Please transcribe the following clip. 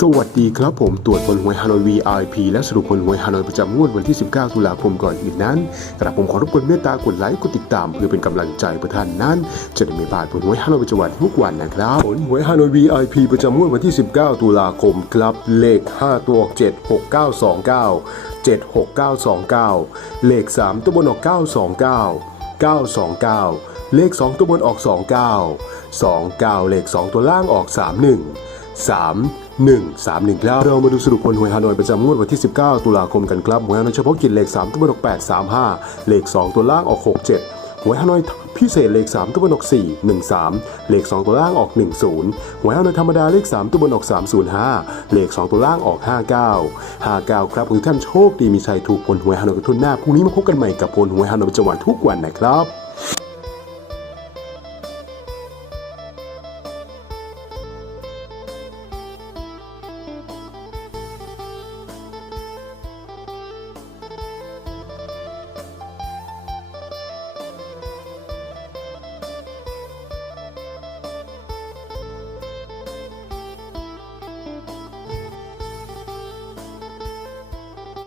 สวัสดีครับผมตรวจผลหวยฮานอย VIP และสรุปผลหวยฮานอยประจำงวดวันที่ 19 ตุลาคมก่อนอื่นนั้นกระผมขอรบกวนเมตตากดไลค์กดติดตาม เพื่อเป็นกำลังใจเพื่อท่านนั้น จะได้ไม่พลาดผลหวยฮานอยประจำวันทุกวันนะครับ ผลหวยฮานอย VIP ประจำงวดวันที่ 19 ตุลาคมครับเลข 5 ตัวออก76929 76929 เลข 3 ตัวบนออก 929 929 เลข 2 ตัวบนออก 29 29 เลข 2 ตัวล่างออก 31 3 1 3 1ครับเรามาดูสรุปผลหวยฮานอยประจำงวดวันที่ 19 ตุลาคมกันครับหวยฮานอยเฉพาะกิจเลข3ตัวบนออก8 3 5 เลข 2 ตัวล่างออก 6 7หวยฮานอยพิเศษเลข 3 ตัวบนออก4 1 3 เลข 2 ตัวล่างออก 1 0หวยฮานอยธรรมดาเลข 3 ตัวบนออก 305 เลข 2 ตัวล่างออก 59 59 ครับทุกท่านโชคดีมีชัยถูกผลหวยฮานอยกระทุนหน้าพรุ่งนี้มาพบกันใหม่กับผลหวยฮานอยประจำวันทุกวันนะครับ